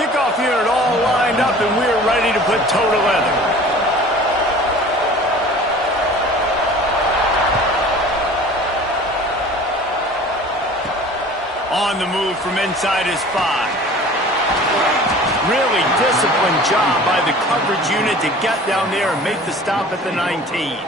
Kickoff unit all lined up, and we're ready to put toe to leather. On the move from inside his 5. Really disciplined job by the coverage unit to get down there and make the stop at the 19.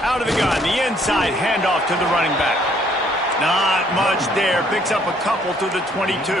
Out of the gun, the inside handoff to the running back. Not much there. Picks up a couple to the 22.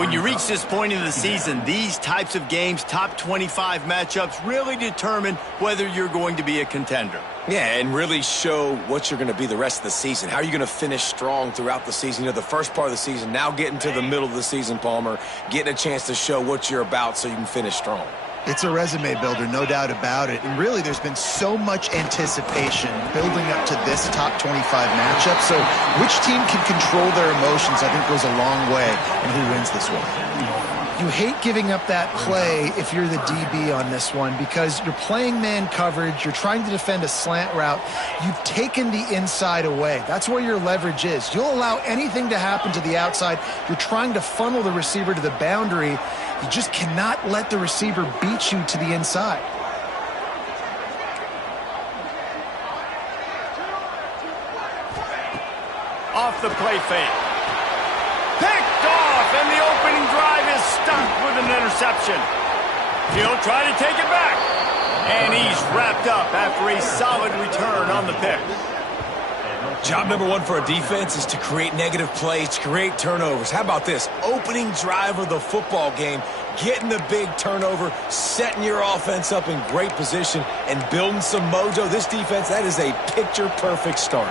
When you reach this point in the season, these types of games, top 25 matchups, really determine whether you're going to be a contender. Yeah, and really show what you're going to be the rest of the season. How are you going to finish strong throughout the season? You know, the first part of the season, now getting to the middle of the season, Palmer, getting a chance to show what you're about so you can finish strong. It's a resume builder, no doubt about it. And really, there's been so much anticipation building up to this top 25 matchup. So which team can control their emotions, I think, goes a long way in who wins this one. You hate giving up that play if you're the DB on this one because you're playing man coverage. You're trying to defend a slant route. You've taken the inside away. That's where your leverage is. You'll allow anything to happen to the outside. You're trying to funnel the receiver to the boundary. You just cannot let the receiver beat you to the inside. Off the play fake. Picked off, and the opening drive is stopped with an interception. He'll try to take it back. And he's wrapped up after a solid return on the pick. Job number one for a defense is to create negative plays, to create turnovers. How about this? Opening drive of the football game, getting the big turnover, setting your offense up in great position, and building some mojo. This defense, that is a picture-perfect start.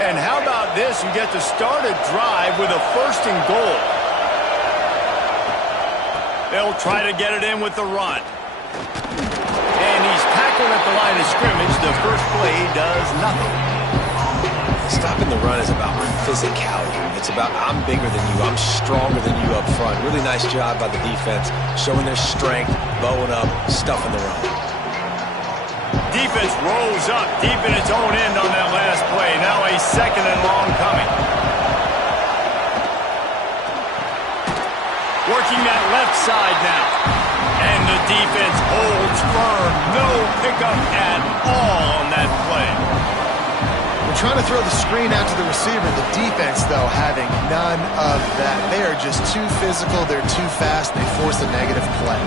And how about this? You get to start a drive with a 1st and goal. They'll try to get it in with the run. And he's tackled at the line of scrimmage. The first play does nothing. Stopping the run is about physicality. It's about I'm bigger than you, I'm stronger than you up front. Really nice job by the defense, showing their strength, bowing up, stuffing the run. Defense rolls up deep in its own end on that last play. Now a 2nd and long coming. Working that left side now. And the defense holds firm. No pickup at all on that play. We're trying to throw the screen out to the receiver. The defense, though, having none of that. They are just too physical. They're too fast. They force a negative play.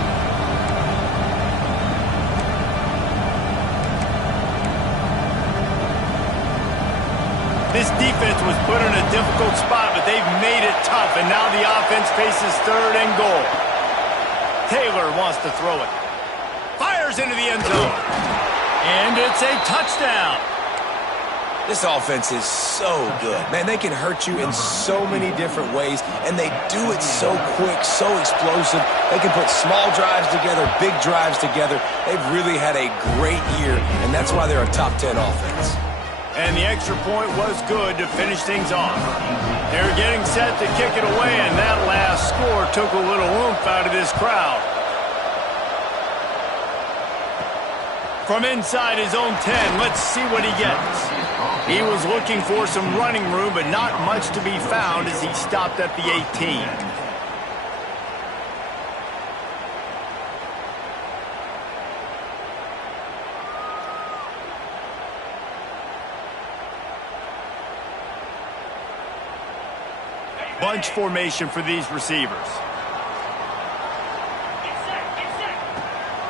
This defense was put in a difficult spot, but they've made it tough, and now the offense faces 3rd and goal. Taylor wants to throw it. Fires into the end zone. And it's a touchdown. This offense is so good. Man, they can hurt you in so many different ways, and they do it so quick, so explosive. They can put small drives together, big drives together. They've really had a great year, and that's why they're a top 10 offense. And the extra point was good to finish things off. They're getting set to kick it away, and that last score took a little oomph out of this crowd. From inside his own 10, let's see what he gets. He was looking for some running room, but not much to be found as he stopped at the 18. Bunch formation for these receivers.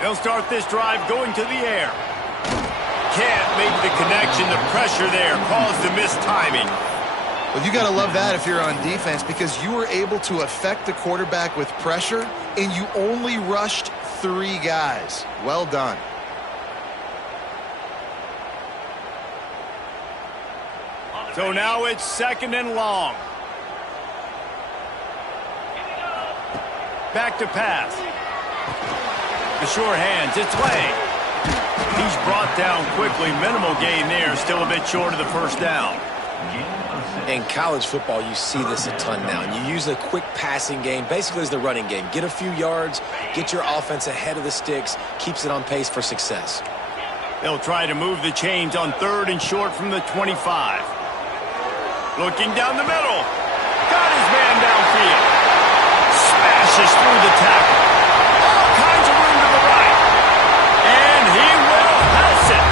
They'll start this drive going to the air. Can't make the connection. The pressure there caused the missed timing. Well, you got to love that if you're on defense, because you were able to affect the quarterback with pressure, and you only rushed 3 guys. Well done. So now it's 2nd and long. Back to pass. The sure hands. It's Lang. He's brought down quickly. Minimal gain there. Still a bit short of the 1st down. In college football, you see this a ton now. And you use a quick passing game, basically as the running game. Get a few yards, get your offense ahead of the sticks, keeps it on pace for success. They'll try to move the chains on 3rd and short from the 25. Looking down the middle. Got his man downfield. Smashes through the tackle. All kinds of room to the right. And he will house it.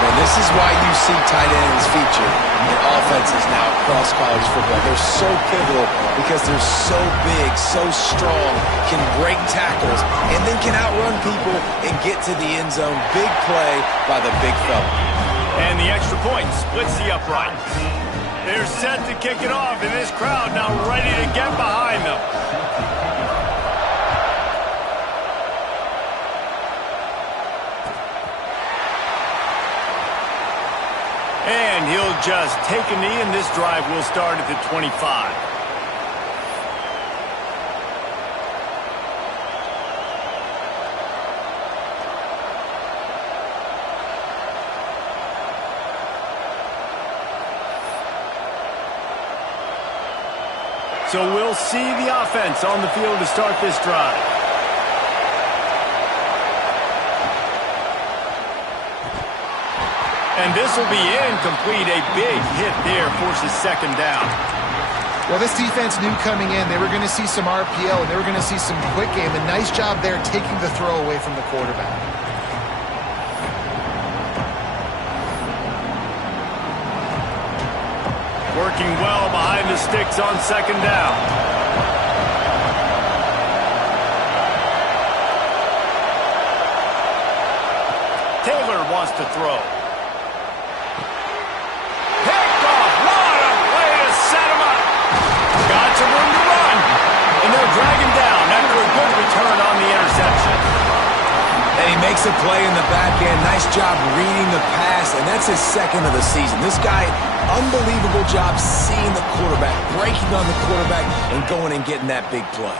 And this is why you see tight ends featured in offenses now across college football. They're so pivotal because they're so big, so strong, can break tackles, and then can outrun people and get to the end zone. Big play by the big fella. And the extra point splits the upright. They're set to kick it off, and this crowd now ready to get behind them. And he'll just take a knee, and this drive will start at the 25. So we'll see the offense on the field to start this drive. And this will be incomplete. A big hit there forces 2nd down. Well, this defense knew coming in they were going to see some RPO and they were going to see some quick game. A nice job there taking the throw away from the quarterback. Working well behind the sticks on 2nd down. wants to throw. Picked off. What a way to set him up. Got some room to run. And they'll drag him down after a good return on the interception. And he makes a play in the back end. Nice job reading the pass, and that's his second of the season. This guy, unbelievable job seeing the quarterback, breaking on the quarterback, and going and getting that big play.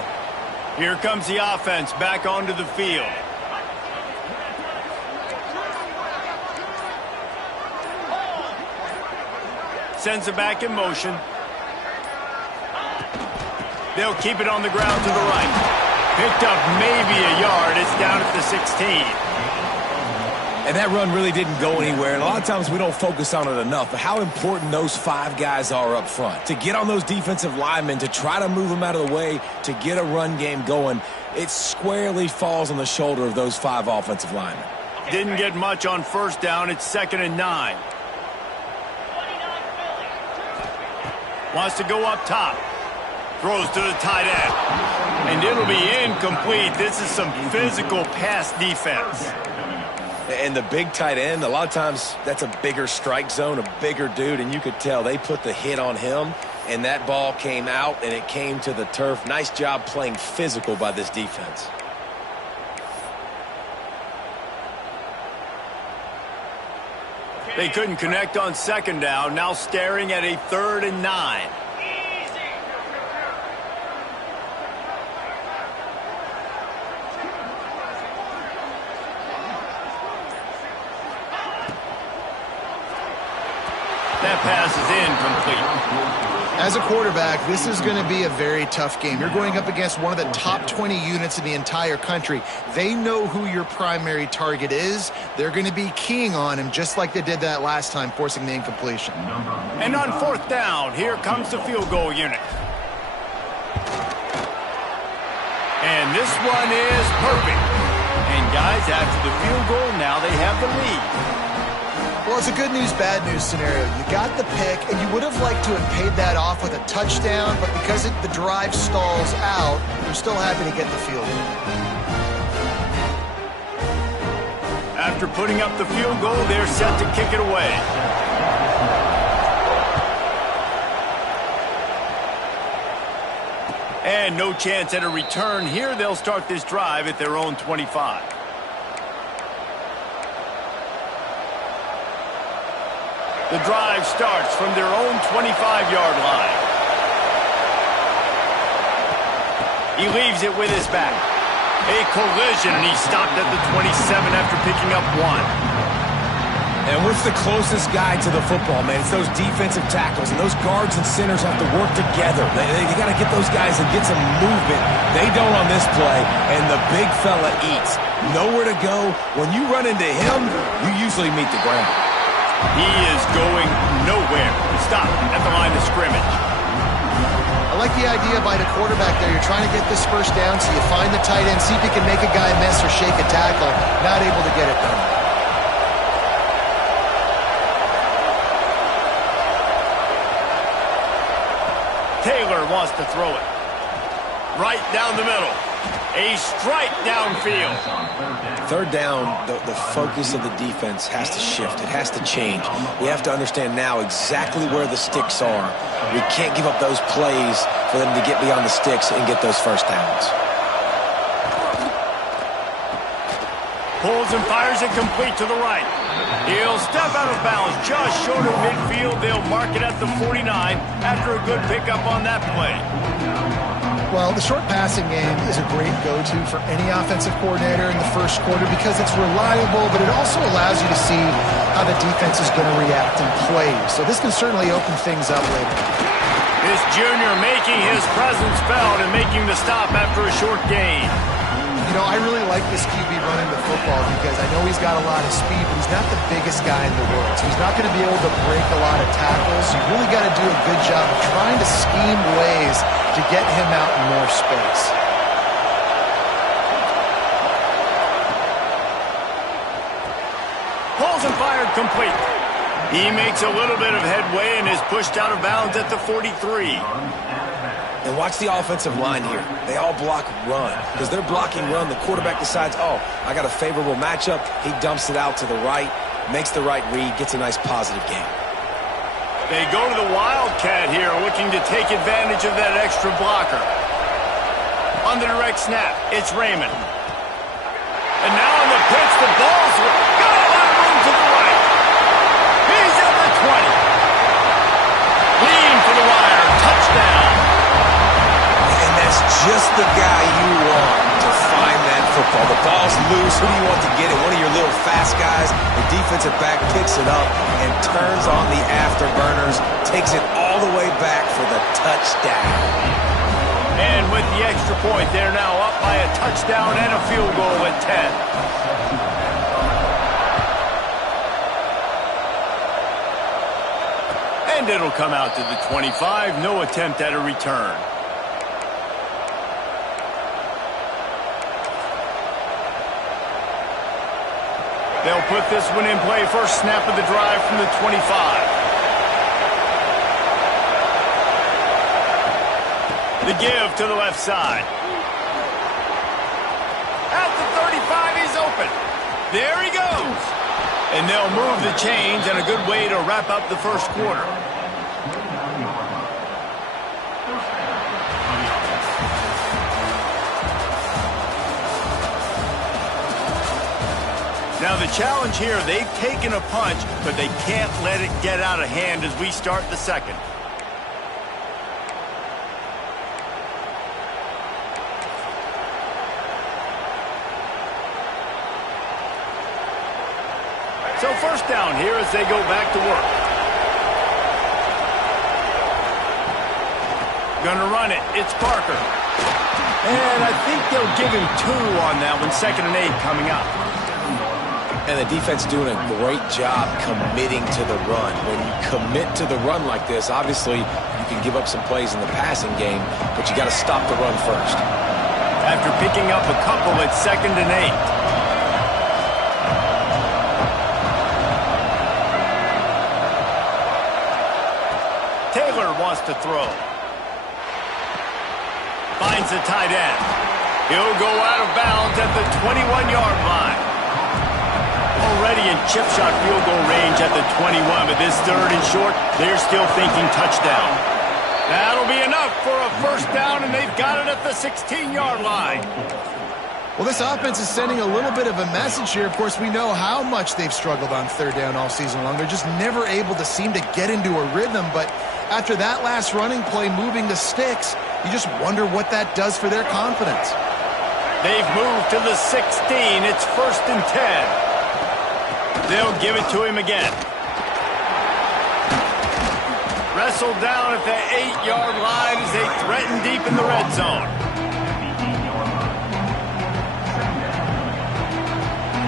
Here comes the offense back onto the field. Sends it back in motion. They'll keep it on the ground to the right. Picked up maybe a yard. It's down at the 16. And that run really didn't go anywhere. And a lot of times we don't focus on it enough. But how important those 5 guys are up front. To get on those defensive linemen, to try to move them out of the way, to get a run game going, it squarely falls on the shoulder of those 5 offensive linemen. Didn't get much on first down. It's 2nd and 9. Wants to go up top. Throws to the tight end. And it'll be incomplete. This is some physical pass defense. And the big tight end, a lot of times that's a bigger strike zone, a bigger dude, and you could tell they put the hit on him, and that ball came out, and it came to the turf. Nice job playing physical by this defense. They couldn't connect on 2nd down. Now staring at a 3rd and 9. That pass is incomplete. As a quarterback, this is going to be a very tough game. You're going up against one of the top 20 units in the entire country. They know who your primary target is. They're going to be keying on him just like they did that last time, forcing the incompletion. And on 4th down, here comes the field goal unit. And this one is perfect. And guys, after the field goal, now they have the lead. Well, it's a good news, bad news scenario. You got the pick, and you would have liked to have paid that off with a touchdown, but because the drive stalls out, you're still happy to get the field goal. After putting up the field goal, they're set to kick it away. And no chance at a return here. They'll start this drive at their own 25. The drive starts from their own 25-yard line. He leaves it with his back. A collision, and he stopped at the 27 after picking up 1. And what's the closest guy to the football, man? It's those defensive tackles, and those guards and centers have to work together. They got to get those guys and get some movement. They don't on this play, and the big fella eats. Nowhere to go. When you run into him, you usually meet the ground. He is going nowhere. Stop at the line of scrimmage. I like the idea by the quarterback there. You're trying to get this first down, so you find the tight end, see if he can make a guy miss or shake a tackle. Not able to get it done. Taylor wants to throw it. Right down the middle. A strike downfield. 3rd down, the focus of the defense has to shift. It has to change. We have to understand now exactly where the sticks are. We can't give up those plays for them to get beyond the sticks and get those first downs. Pulls and fires it complete to the right. He'll step out of bounds just short of midfield. They'll mark it at the 49 after a good pickup on that play. Well, the short passing game is a great go-to for any offensive coordinator in the first quarter because it's reliable, but it also allows you to see how the defense is going to react in plays. So this can certainly open things up later. This junior making his presence felt and making the stop after a short gain. You know, I really like this QB running the football because I know he's got a lot of speed, but he's not the biggest guy in the world. So he's not going to be able to break a lot of tackles. You really got to do a good job of trying to scheme ways to get him out in more space. Pulls and fired complete. He makes a little bit of headway and is pushed out of bounds at the 43. And watch the offensive line here. They all block run. Because they're blocking run, the quarterback decides, oh, I got a favorable matchup. He dumps it out to the right. makes the right read, gets a nice positive gain. They go to the Wildcat here, looking to take advantage of that extra blocker. On the direct snap, it's Raymond. And now on the pitch, the ball's got a lot of room to the right. He's at the 20. Lean for the wire, touchdown. And that's just the guy you want to find that football. The ball's loose. Who do you want to get it? One of your little fast guys. The defensive back picks it up and turns on the afterburners, takes it all the way back for the touchdown. And with the extra point, they're now up by a touchdown and a field goal at 10. And it'll come out to the 25. No attempt at a return. They'll put this one in play. First snap of the drive from the 25. The give to the left side. At the 35, he's open. There he goes. And they'll move the chains, and a good way to wrap up the first quarter. Now the challenge here, they've taken a punch, but they can't let it get out of hand as we start the second. So first down here as they go back to work. Gonna run it. It's Parker. And I think they'll give him 2 on that one. 2nd and 8 coming up. And the defense doing a great job committing to the run. When you commit to the run like this, obviously you can give up some plays in the passing game, but you got to stop the run first. After picking up a couple, it's 2nd and 8. Taylor wants to throw. Finds the tight end. He'll go out of bounds at the 21-yard line. Already in chip shot field goal range at the 21, but this 3rd and short, they're still thinking touchdown. That'll be enough for a first down, and they've got it at the 16-yard line. Well, this offense is sending a little bit of a message here. Of course, we know how much they've struggled on 3rd down all season long. They're just never able to seem to get into a rhythm, but after that last running play moving the sticks, you just wonder what that does for their confidence. They've moved to the 16. It's 1st and 10. They'll give it to him again. Wrestled down at the 8-yard line as they threaten deep in the red zone.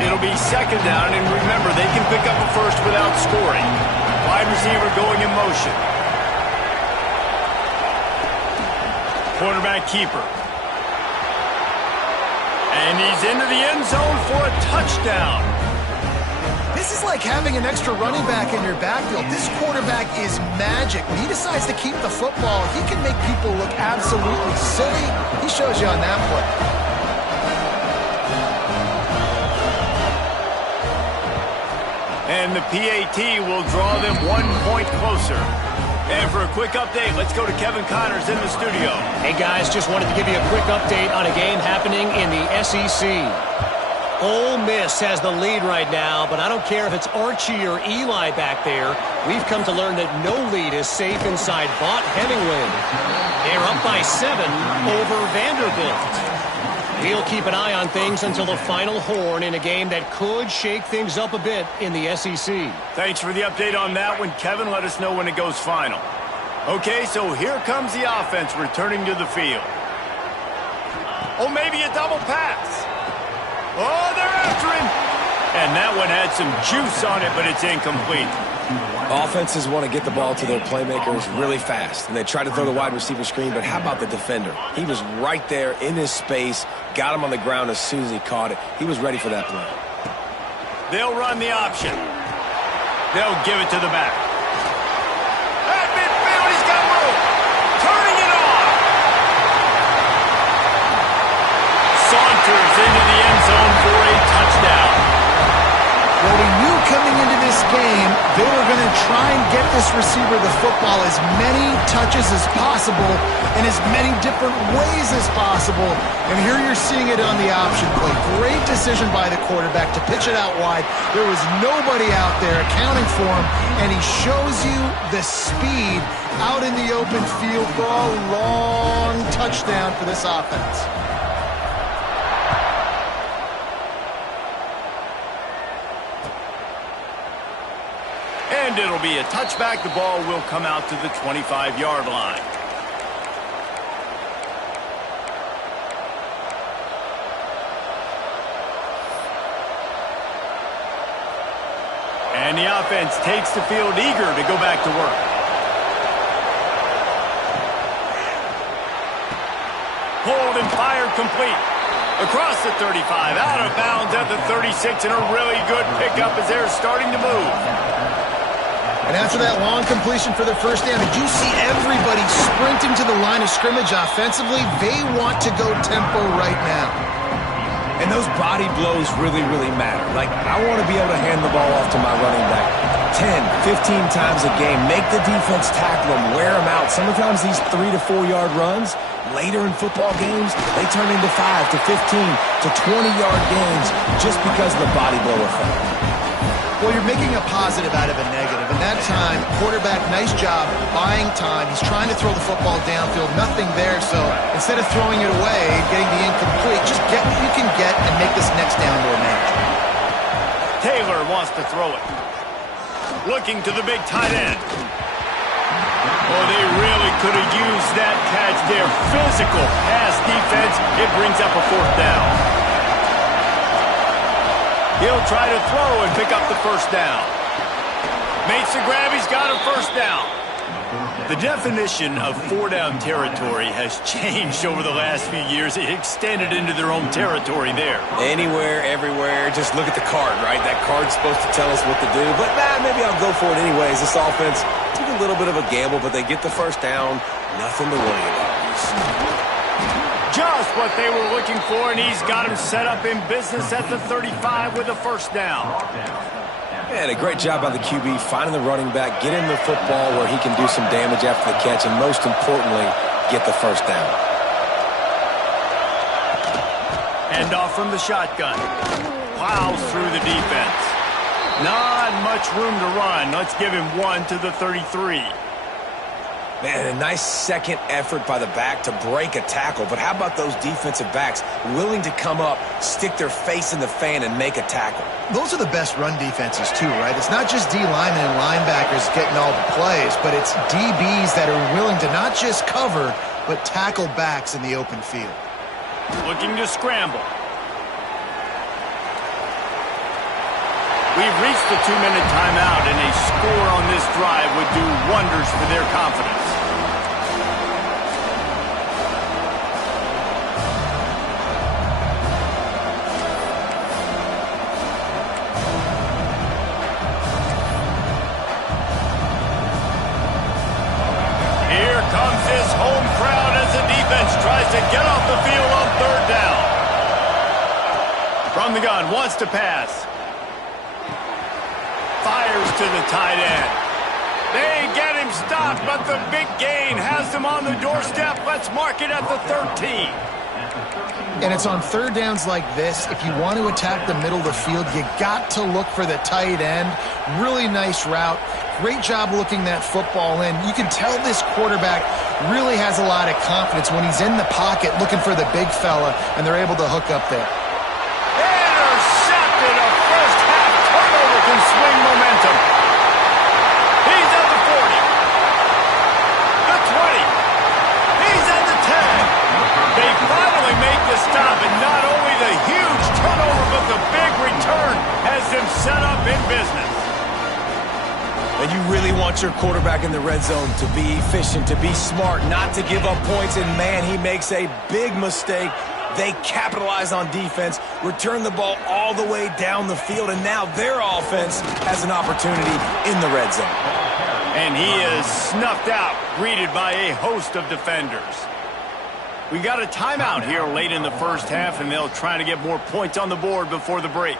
It'll be 2nd down, and remember, they can pick up a first without scoring. Wide receiver going in motion. Quarterback keeper. And he's into the end zone for a touchdown. This is like having an extra running back in your backfield. This quarterback is magic. When he decides to keep the football, he can make people look absolutely silly. He shows you on that play. And the PAT will draw them 1 point closer. And for a quick update, let's go to Kevin Connors in the studio. Hey guys, just wanted to give you a quick update on a game happening in the SEC. Ole Miss has the lead right now, but I don't care if it's Archie or Eli back there. We've come to learn that no lead is safe inside Vaught Hemingway. They're up by 7 over Vanderbilt. We'll keep an eye on things until the final horn in a game that could shake things up a bit in the SEC. Thanks for the update on that one, Kevin. Let us know when it goes final. Okay, so here comes the offense returning to the field. Oh, maybe a double pass. Oh, they're after him. And that one had some juice on it, but it's incomplete. Offenses want to get the ball to their playmakers really fast, and they try to throw the wide receiver screen, but how about the defender? He was right there in his space, got him on the ground as soon as he caught it. He was ready for that play. They'll run the option. They'll give it to the back. At midfield, he's got room. Turning it on. Saunters into the end zone for a touchdown. Well, He knew coming into this game they were going to try and get this receiver the football as many touches as possible in as many different ways as possible. And here you're seeing it on the option play. Great decision by the quarterback to pitch it out wide. There was nobody out there accounting for him, and he shows you the speed out in the open field for a long touchdown for this offense. And it'll be a touchback. The ball will come out to the 25-yard line. And the offense takes the field eager to go back to work. Pulled and fired complete. Across the 35, out of bounds at the 36, and a really good pickup as they're starting to move. And after that long completion for the first down, did you see everybody sprinting to the line of scrimmage offensively? They want to go tempo right now. And those body blows really, really matter. Like, I want to be able to hand the ball off to my running back 10, 15 times a game. Make the defense tackle them, wear them out. Sometimes these 3 to 4 yard runs, later in football games, they turn into 5 to 15 to 20-yard games just because of the body blow effect. Well, you're making a positive out of a negative. And that time, quarterback, nice job buying time. He's trying to throw the football downfield. Nothing there. So instead of throwing it away, getting the incomplete, just get what you can get and make this next down more manageable. Taylor wants to throw it. Looking to the big tight end. Oh, they really could have used that catch there. Physical pass defense. It brings up a fourth down. He'll try to throw and pick up the first down. Makes the grab. He's got a first down. The definition of four-down territory has changed over the last few years. It extended into their own territory there. Anywhere, everywhere. Just look at the card, right? That card's supposed to tell us what to do. But, maybe I'll go for it anyways. This offense took a little bit of a gamble, but they get the first down. Nothing to worry about. Just what they were looking for, and he's got him set up in business at the 35 with a first down. And a great job by the QB finding the running back, get him the football where he can do some damage after the catch, and most importantly, get the first down. Hand off from the shotgun. Plows through the defense. Not much room to run. Let's give him one to the 33. Man, a nice second effort by the back to break a tackle. But how about those defensive backs willing to come up, stick their face in the fan, and make a tackle? Those are the best run defenses, too, right? It's not just D linemen and linebackers getting all the plays, but it's DBs that are willing to not just cover, but tackle backs in the open field. Looking to scramble. We've reached the 2-minute timeout, and a score on this drive would do wonders for their confidence. Here comes this home crowd as the defense tries to get off the field on third down. From the gun, wants to pass. Fires to the tight end. They get him stopped, but the big gain has them on the doorstep. Let's mark it at the 13. And it's on third downs like this. If you want to attack the middle of the field, you got to look for the tight end. Really nice route. Great job looking that football in. You can tell this quarterback really has a lot of confidence when he's in the pocket looking for the big fella, and they're able to hook up there. Intercepted. A first half turnover can swing momentum. He's at the 40. The 20. He's at the 10. They finally make the stop, and not only the huge turnover, but the big return has them set up in business. And you really want your quarterback in the red zone to be efficient, to be smart, not to give up points. And, man, he makes a big mistake. They capitalize on defense, return the ball all the way down the field, and now their offense has an opportunity in the red zone. And he is snuffed out, greeted by a host of defenders. We got a timeout here late in the first half, and they'll try to get more points on the board before the break.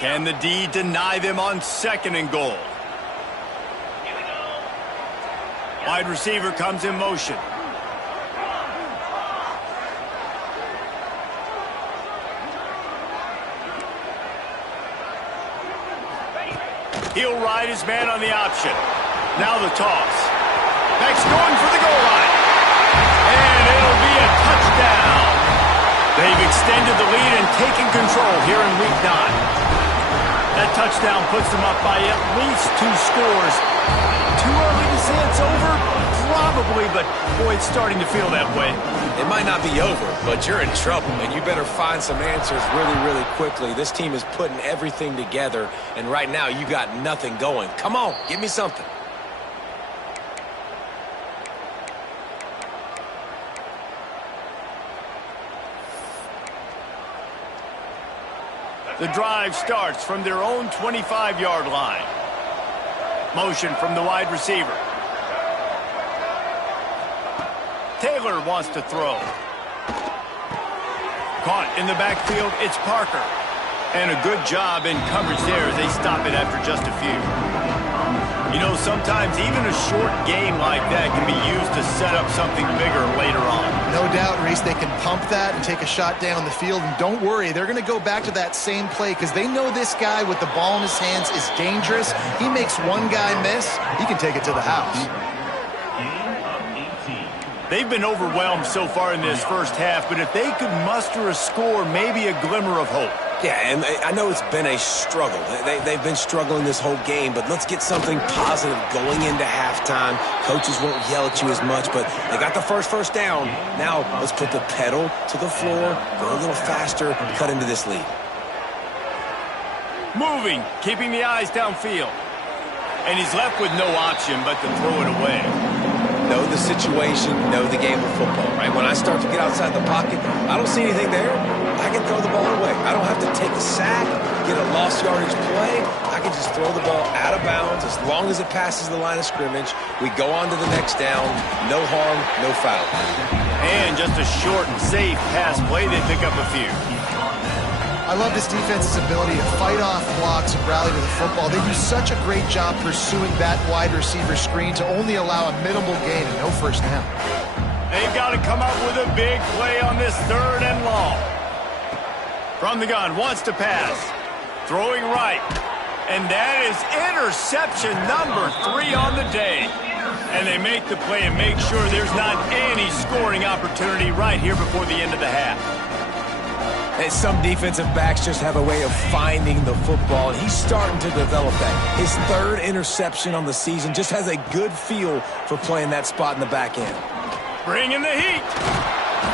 Can the D deny them on 2nd and goal? Wide receiver comes in motion. He'll ride his man on the option. Now the toss. Beck's going for the goal line. And it'll be a touchdown. They've extended the lead and taken control here in Week 9. That touchdown puts them up by at least 2 scores. Too early to say it's over? Probably, but boy, it's starting to feel that way. It might not be over, but you're in trouble, and you better find some answers really, really quickly. This team is putting everything together, and right now you got nothing going. Come on, give me something. The drive starts from their own 25-yard line. Motion from the wide receiver. Taylor wants to throw. Caught in the backfield, it's Parker. And a good job in coverage there as they stop it after just a few. You know, sometimes even a short game like that can be used to set up something bigger later on. No doubt, Reese, they can pump that and take a shot down the field. And don't worry, they're going to go back to that same play because they know this guy with the ball in his hands is dangerous. He makes one guy miss, he can take it to the house. They've been overwhelmed so far in this first half, but if they could muster a score, maybe a glimmer of hope. Yeah, and I know it's been a struggle. They've been struggling this whole game, but let's get something positive going into halftime. Coaches won't yell at you as much, but they got the first down. Now let's put the pedal to the floor, go a little faster, cut into this lead. Moving, keeping the eyes downfield. And he's left with no option but to throw it away. Know the situation, know the game of football, right? When I start to get outside the pocket, I don't see anything there. I can throw the ball away. I don't have to take a sack, get a lost yardage play. I can just throw the ball out of bounds as long as it passes the line of scrimmage. We go on to the next down. No harm, no foul. And just a short and safe pass play, they pick up a few. I love this defense's ability to fight off blocks and rally to the football. They do such a great job pursuing that wide receiver screen to only allow a minimal gain and no first down. They've got to come up with a big play on this 3rd and long. From the gun, wants to pass. Throwing right. And that is interception number 3 on the day. And they make the play and make sure there's not any scoring opportunity right here before the end of the half. And some defensive backs just have a way of finding the football, and he's starting to develop that. His 3rd interception on the season, just has a good feel for playing that spot in the back end. Bringing the heat.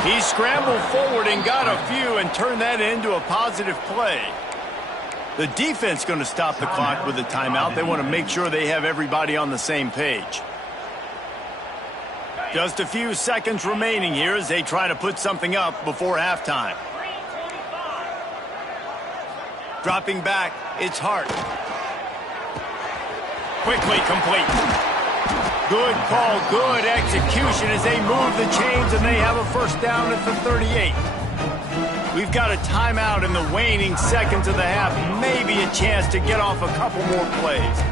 He scrambled forward and got a few and turned that into a positive play. The defense going to stop the clock with a timeout. They want to make sure they have everybody on the same page. Just a few seconds remaining here as they try to put something up before halftime. Dropping back, it's Hart. Quickly complete. Good call, good execution as they move the chains and they have a first down at the 38. We've got a timeout in the waning seconds of the half. Maybe a chance to get off a couple more plays.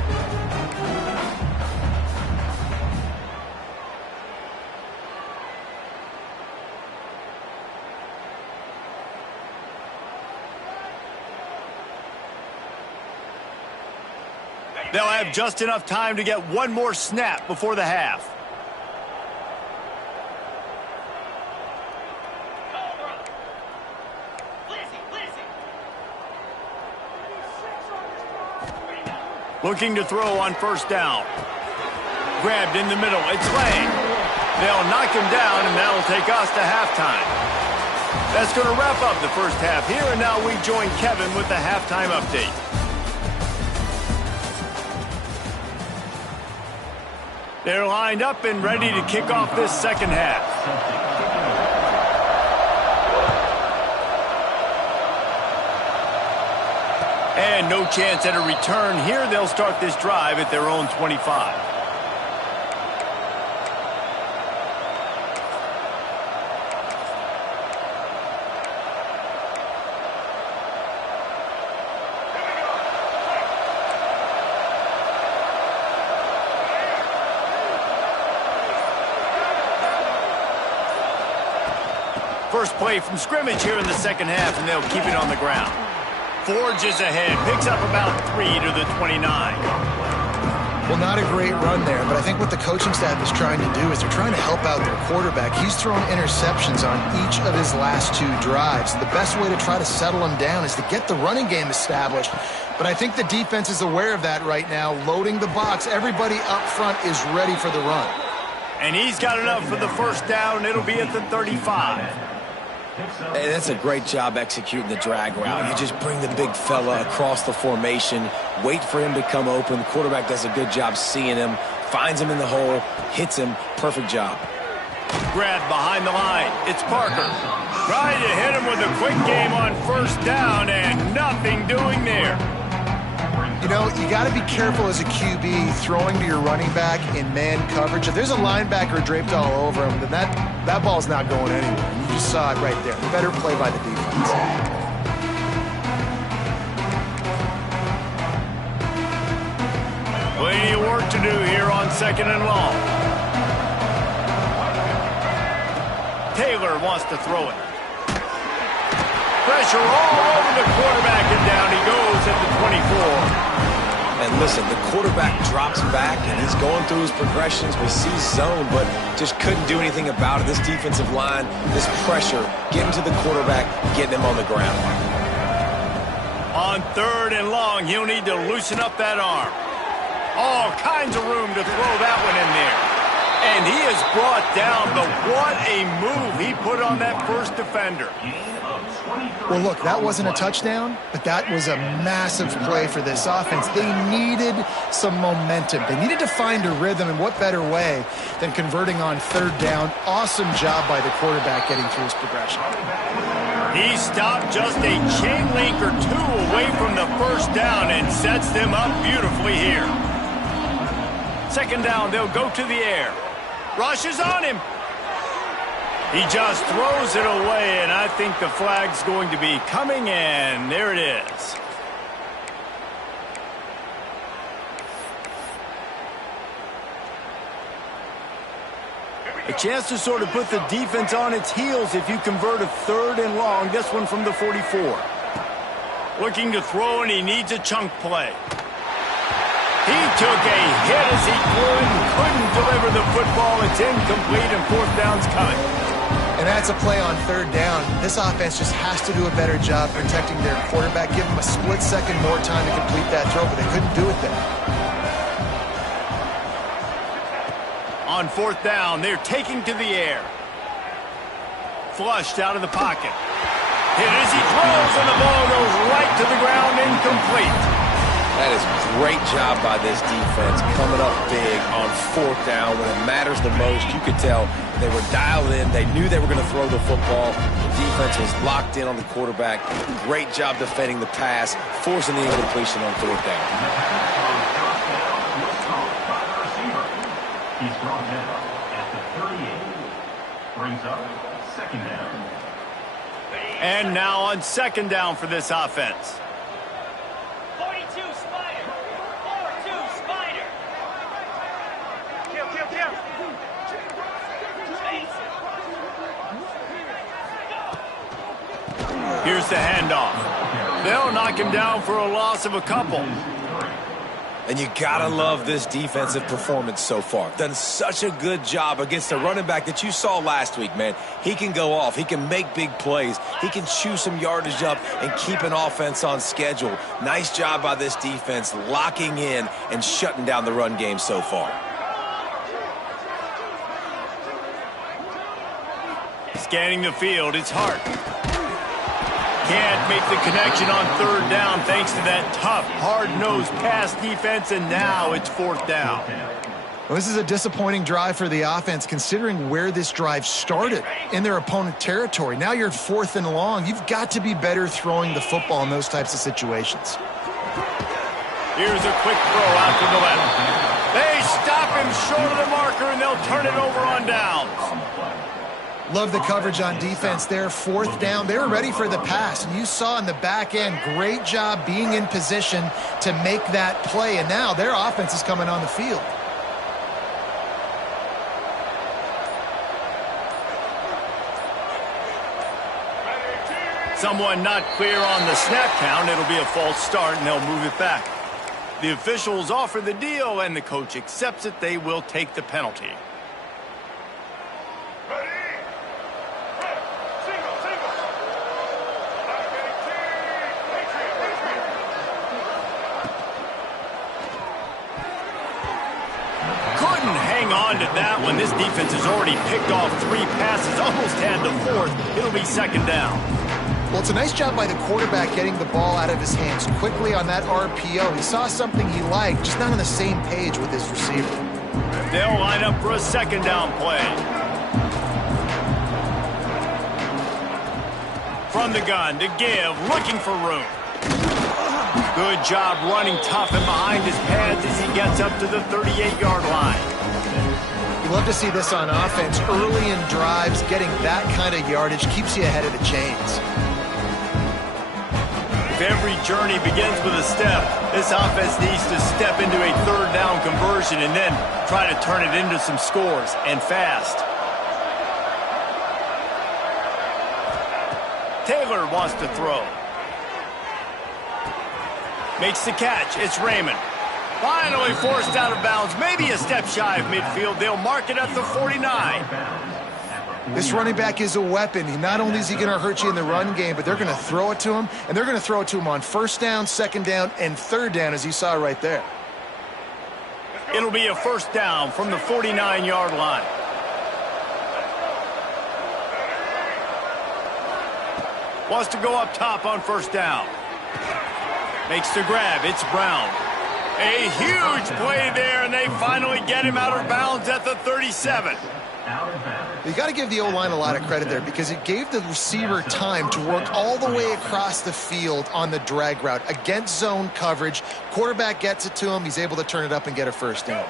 They'll have just enough time to get one more snap before the half. Looking to throw on first down. Grabbed in the middle. It's Lang. They'll knock him down, and that'll take us to halftime. That's going to wrap up the first half here, and now we join Kevin with the halftime update. They're lined up and ready to kick off this second half. And no chance at a return here. They'll start this drive at their own 25. First play from scrimmage here in the second half, and they'll keep it on the ground. Forges ahead, picks up about 3 to the 29. Well, not a great run there, but I think what the coaching staff is trying to do is they're trying to help out their quarterback. He's thrown interceptions on each of his last 2 drives. The best way to try to settle him down is to get the running game established. But I think the defense is aware of that right now, loading the box. Everybody up front is ready for the run. And he's got enough for the first down. It'll be at the 35. Hey, that's a great job executing the drag route. You just bring the big fella across the formation, wait for him to come open. The quarterback does a good job seeing him, finds him in the hole, hits him. Perfect job. Grab behind the line. It's Parker. Trying to hit him with a quick game on first down, and nothing doing there. You know, you got to be careful as a QB throwing to your running back in man coverage. If there's a linebacker draped all over him, then that ball's not going anywhere. You just saw it right there. Better play by the defense. Plenty of work to do here on second and long. Taylor wants to throw it. Pressure all over the quarterback, and down he goes at the 24. And listen, the quarterback drops back, and he's going through his progressions. We see zone, but just couldn't do anything about it. This defensive line, this pressure, getting to the quarterback, getting him on the ground. On third and long, he'll need to loosen up that arm. All kinds of room to throw that one in there. And he is brought down, but what a move he put on that first defender. Well, look, that wasn't a touchdown, but that was a massive play for this offense. They needed some momentum. They needed to find a rhythm, and what better way than converting on third down. Awesome job by the quarterback getting through his progression. He stopped just a chain link or 2 away from the first down and sets them up beautifully here. Second down, they'll go to the air. Rush is on him. He just throws it away, and I think the flag's going to be coming, and there it is. A chance to sort of put the defense on its heels if you convert a third and long, this one from the 44. Looking to throw, and he needs a chunk play. He took a hit as he threw it and couldn't deliver the football. It's incomplete, and fourth down's coming. And that's a play on third down. This offense just has to do a better job protecting their quarterback. Give them a split second more time to complete that throw, but they couldn't do it there. On fourth down, they're taking to the air. Flushed out of the pocket. Hit as he throws, and the ball goes right to the ground, incomplete. That is a great job by this defense, coming up big on fourth down when it matters the most. You could tell they were dialed in. They knew they were going to throw the football. The defense was locked in on the quarterback. Great job defending the pass, forcing the incompletion on fourth down. He's brought down at the 38. Brings up second down. And now on second down for this offense. 42 Spider. 4-2 Spider. Kill. Here's the handoff. They'll knock him down for a loss of a couple. And you gotta love this defensive performance so far. Done such a good job against the running back that you saw last week, man. He can go off. He can make big plays. He can chew some yardage up and keep an offense on schedule. Nice job by this defense locking in and shutting down the run game so far. Scanning the field, it's Hart. Can't make the connection on third down thanks to that tough, hard-nosed pass defense, and now it's fourth down. Well, this is a disappointing drive for the offense considering where this drive started in their opponent territory. Now you're at fourth and long. You've got to be better throwing the football in those types of situations. Here's a quick throw out to the left. They stop him short of the marker, and they'll turn it over on downs. Love the coverage on defense there. Fourth down. They were ready for the pass. And you saw in the back end, great job being in position to make that play. And now their offense is coming on the field. someone not clear on the snap count, it'll be a false start, and they'll move it back. The officials offer the deal, and the coach accepts it. They will take the penalty. Couldn't hang on to that one. This defense has already picked off 3 passes, almost had the 4th. It'll be second down. Well, it's a nice job by the quarterback getting the ball out of his hands quickly on that RPO. He saw something he liked, just not on the same page with his receiver. They'll line up for a second down play. From the gun to give, looking for room. Good job running tough and behind his pads as he gets up to the 38-yard line. You love to see this on offense. Early in drives, getting that kind of yardage keeps you ahead of the chains. If every journey begins with a step, this offense needs to step into a third down conversion and then try to turn it into some scores, and fast. Taylor wants to throw. Makes the catch. It's Raymond. Finally forced out of bounds. Maybe a step shy of midfield. They'll mark it at the 49. This running back is a weapon. Not only is he going to hurt you in the run game, but they're going to throw it to him, and they're going to throw it to him on first down, second down, and third down, as you saw right there. It'll be a first down from the 49-yard line. Wants to go up top on first down. Makes the grab. It's Brown. A huge play there, and they finally get him out of bounds at the 37. You got to give the O-line a lot of credit there because it gave the receiver time to work all the way across the field on the drag route against zone coverage. Quarterback gets it to him. He's able to turn it up and get a first down.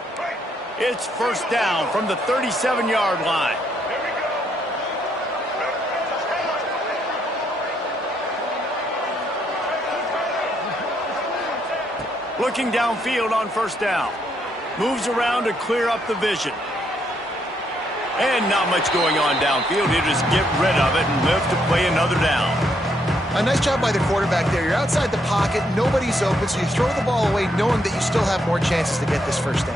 It's first down from the 37-yard line. Looking downfield on first down. Moves around to clear up the vision. And not much going on downfield. He'll just get rid of it and live to play another down. A nice job by the quarterback there. You're outside the pocket. Nobody's open, so you throw the ball away knowing that you still have more chances to get this first down.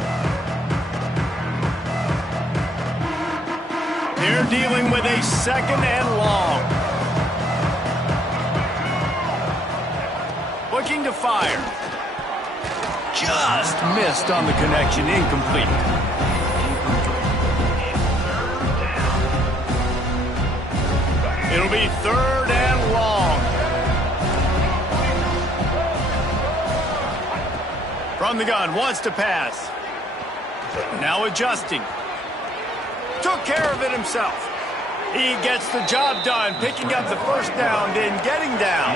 They're dealing with a second and long. Looking to fire. Just missed on the connection. Incomplete. It'll be third and long. From the gun, wants to pass. Now adjusting. Took care of it himself. He gets the job done, picking up the first down, then getting down.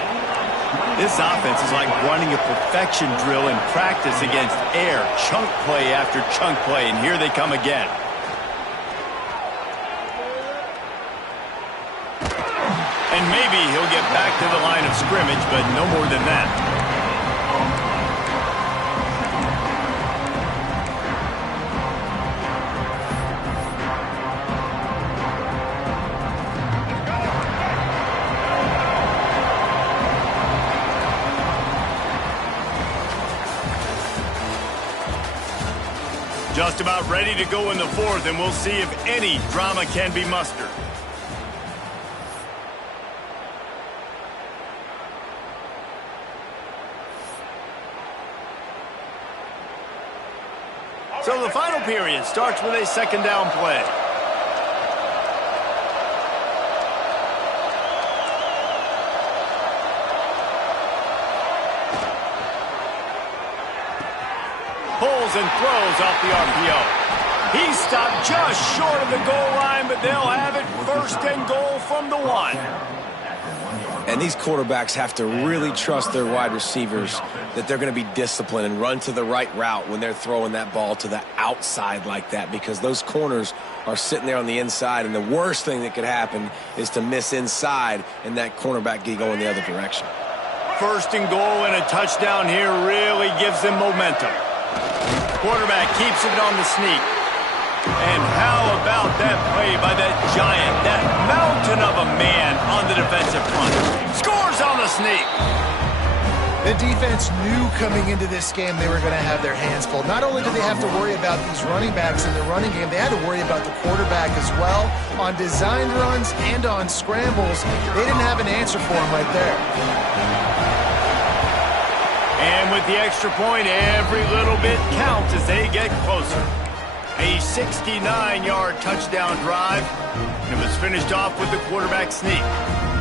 This offense is like running a perfection drill in practice against air. Chunk play after chunk play, and here they come again. And maybe he'll get back to the line of scrimmage, but no more than that. Just about ready to go in the fourth, and we'll see if any drama can be mustered. So the final period starts with a second down play. Pulls and throws off the RPO. He stopped just short of the goal line, but they'll have it first and goal from the 1. And these quarterbacks have to really trust their wide receivers that they're going to be disciplined and run to the right route when they're throwing that ball to the outside like that, because those corners are sitting there on the inside, and the worst thing that could happen is to miss inside and that cornerback get going the other direction. First and goal and a touchdown here really gives them momentum. Quarterback keeps it on the sneak. And how about that play by that giant, that mountain of a man on the defensive front? Scores on the sneak. The defense knew coming into this game they were going to have their hands full. Not only did they have to worry about these running backs in the running game, they had to worry about the quarterback as well. On design runs and on scrambles, they didn't have an answer for him right there. And with the extra point, every little bit counts as they get closer. A 69-yard touchdown drive. It was finished off with the quarterback sneak.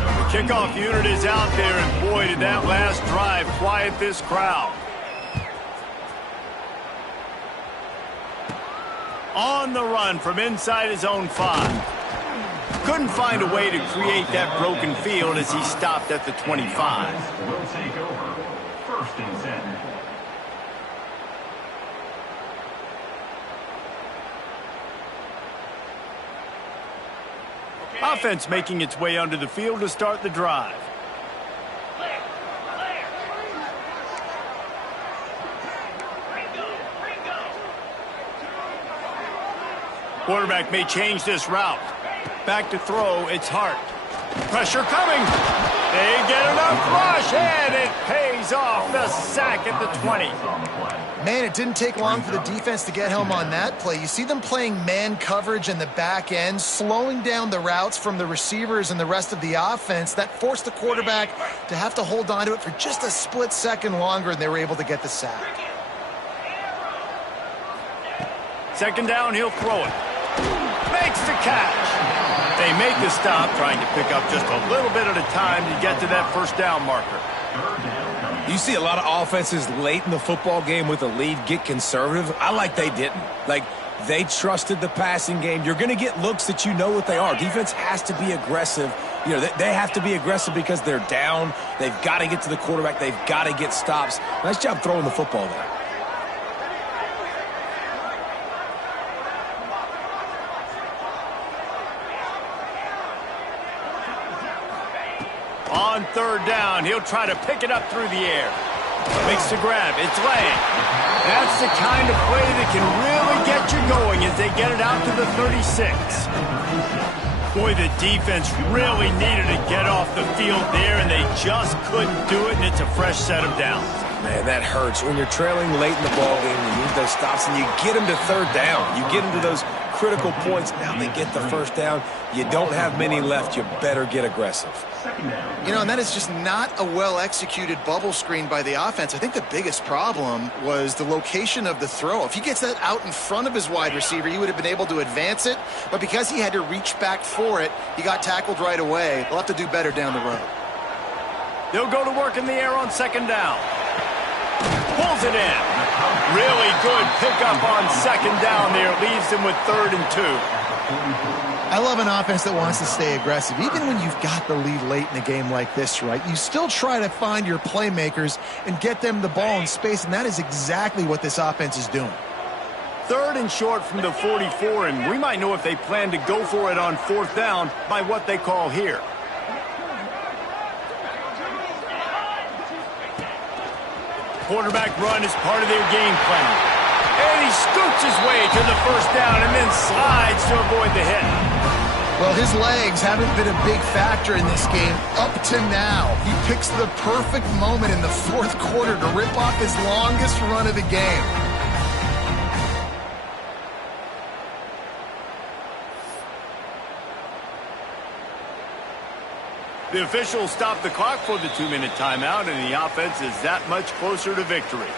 The kickoff unit is out there, and boy, did that last drive quiet this crowd. On the run from inside his own 5. Couldn't find a way to create that broken field as he stopped at the 25. Will take over. First and 10. Offense making its way onto the field to start the drive. Quarterback may change this route. Back to throw, it's Hart. Pressure coming. They get enough rush, and it pays off. The sack at the 20. Man, it didn't take long for the defense to get home on that play. You see them playing man coverage in the back end, slowing down the routes from the receivers and the rest of the offense. That forced the quarterback to have to hold on to it for just a split second longer, and they were able to get the sack. Second down, he'll throw it. Makes the catch. They make the stop, trying to pick up just a little bit at a time to get to that first down marker. You see a lot of offenses late in the football game with a lead get conservative. I like they didn't. Like, they trusted the passing game. You're going to get looks that you know what they are. Defense has to be aggressive. You know, they have to be aggressive because they're down. They've got to get to the quarterback. They've got to get stops. Nice job throwing the football there. On third down, he'll try to pick it up through the air. Makes the grab. It's laying. That's the kind of play that can really get you going as they get it out to the 36. Boy, the defense really needed to get off the field there, and they just couldn't do it, and it's a fresh set of downs. Man, that hurts. When you're trailing late in the ballgame, you need those stops, and you get them to third down. You get them to those critical points. Now they get the first down. You don't have many left. You better get aggressive. You know, and that is just not a well-executed bubble screen by the offense. I think the biggest problem was the location of the throw. If he gets that out in front of his wide receiver, he would have been able to advance it. But because he had to reach back for it, he got tackled right away. They'll have to do better down the road. They'll go to work in the air on second down. Pulls it in. Really good pickup on second down there. Leaves them with 3rd and 2. I love an offense that wants to stay aggressive. Even when you've got the lead late in a game like this, right, you still try to find your playmakers and get them the ball in space, and that is exactly what this offense is doing. 3rd and short from the 44, and we might know if they plan to go for it on 4th down by what they call here. Quarterback run is part of their game plan. And he scoots his way to the first down and then slides to avoid the hit. Well, his legs haven't been a big factor in this game up to now. He picks the perfect moment in the 4th quarter to rip off his longest run of the game. The officials stop the clock for the 2-minute timeout, and the offense is that much closer to victory.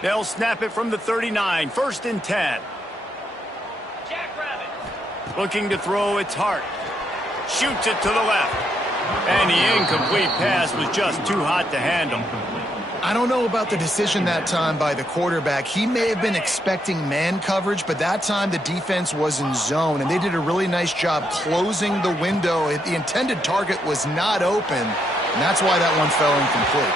They'll snap it from the 39, 1st and 10. Jackrabbit. Looking to throw, it's Hart. Shoots it to the left. And the incomplete pass was just too hot to handle. I don't know about the decision that time by the quarterback. He may have been expecting man coverage, but that time the defense was in zone, and they did a really nice job closing the window. The intended target was not open, And that's why that one fell incomplete.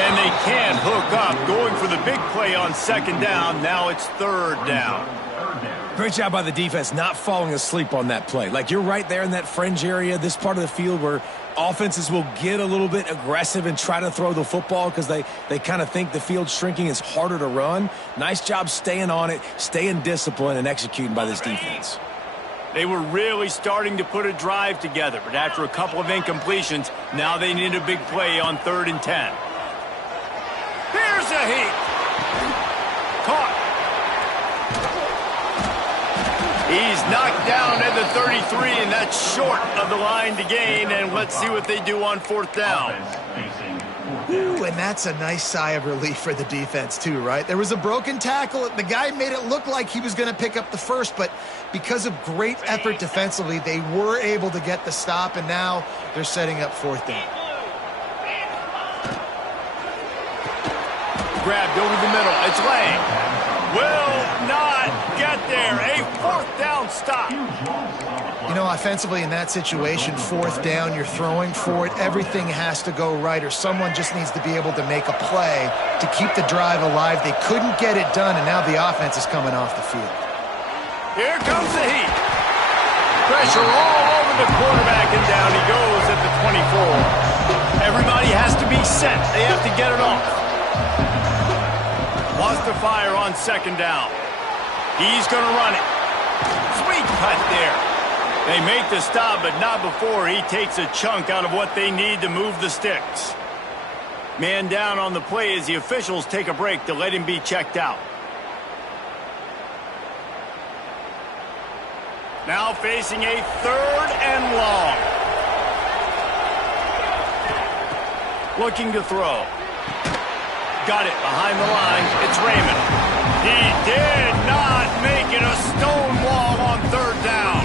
And they can't hook up, going for the big play on second down. Now it's third down. Great job by the defense not falling asleep on that play. Like, you're right there in that fringe area, this part of the field where offenses will get a little bit aggressive and try to throw the football because they kind of think the field's shrinking, is harder to run. Nice job staying on it, staying disciplined, and executing by this defense. They were really starting to put a drive together, but after a couple of incompletions, now they need a big play on 3rd and 10. Here's a heat. Caught. He's knocked down at the 33, and that's short of the line to gain. And let's see what they do on 4th down. Ooh, and that's a nice sigh of relief for the defense too, right? There was a broken tackle. The guy made it look like he was going to pick up the first, but because of great effort defensively, they were able to get the stop, and now they're setting up 4th down. Grabbed over the middle. It's Lang. Will not get there. A 4th down stop. You know, offensively in that situation, 4th down, you're throwing for it. Everything has to go right, or someone just needs to be able to make a play to keep the drive alive. They couldn't get it done, and now the offense is coming off the field. Here comes the heat. Pressure all over the quarterback, and down he goes at the 24. Everybody has to be set. They have to get it off. Wants to fire on 2nd down. He's going to run it. Sweet cut there. They make the stop, but not before he takes a chunk out of what they need to move the sticks. Man down on the play as the officials take a break to let him be checked out. Now facing a 3rd and long. Looking to throw. Got it behind the line. It's Raymond. He did not make it a stone wall on 3rd down.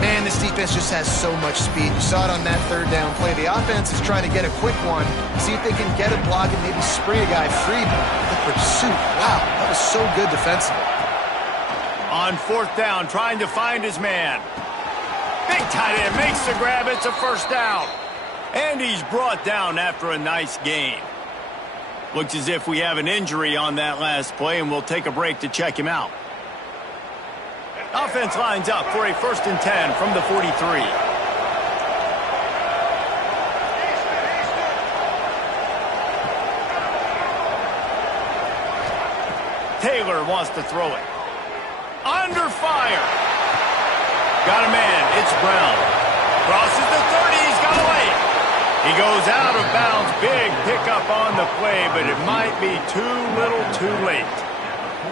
Man, this defense just has so much speed. You saw it on that 3rd down play. The offense is trying to get a quick one, see if they can get a block and maybe spring a guy free. But the pursuit, wow, that was so good defensively. On 4th down, trying to find his man. Big tight end makes the grab. It's a 1st down. And he's brought down after a nice gain. Looks as if we have an injury on that last play, and we'll take a break to check him out. Offense lines up for a 1st and 10 from the 43. Taylor wants to throw it. Under fire. Got a man. It's Brown. Crosses the 30. He's got a lane. He goes out of bounds. Big pickup on the play, but it might be too little too late.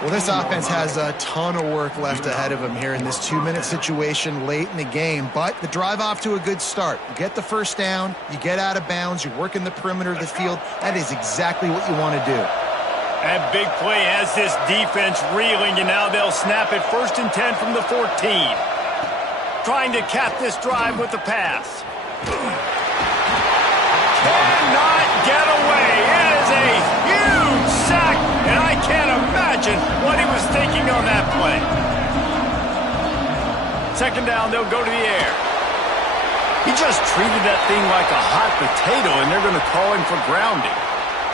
Well, this offense has a ton of work left ahead of them here in this 2-minute situation late in the game, but the drive off to a good start. You get the 1st down, you get out of bounds, you're working the perimeter of the field. That is exactly what you want to do. That big play has this defense reeling, and now they'll snap it 1st and 10 from the 14. Trying to cap this drive with the pass. Cannot get away. It is a huge sack, and I can't imagine what he was thinking on that play. 2nd down, they'll go to the air. He just treated that thing like a hot potato, and they're going to call him for grounding.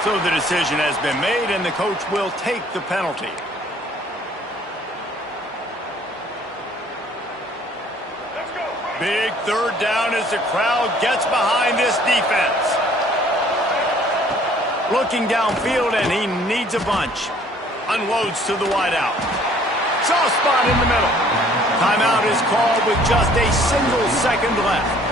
So the decision has been made, and the coach will take the penalty. Big 3rd down as the crowd gets behind this defense. Looking downfield, and he needs a bunch. Unloads to the wideout. Soft spot in the middle. Timeout is called with just a single second left.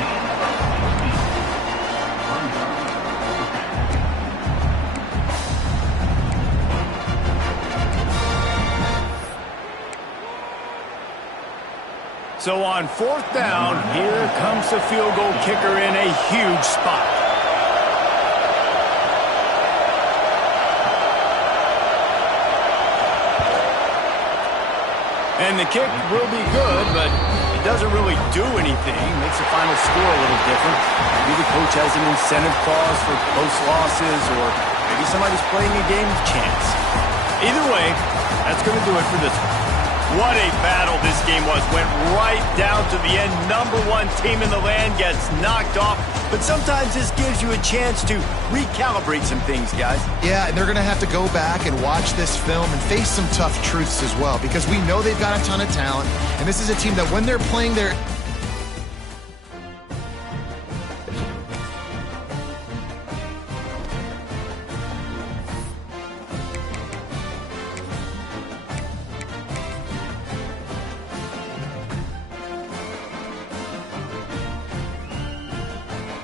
So on 4th down, here comes the field goal kicker in a huge spot. And the kick will be good, but it doesn't really do anything. Makes the final score a little different. Maybe the coach has an incentive clause for close losses, or maybe somebody's playing a game of chance. Either way, that's going to do it for this one. What a battle this game was. Went right down to the end. Number one team in the land gets knocked off. But sometimes this gives you a chance to recalibrate some things, guys. Yeah, and they're going to have to go back and watch this film and face some tough truths as well, because we know they've got a ton of talent. And this is a team that when they're playing their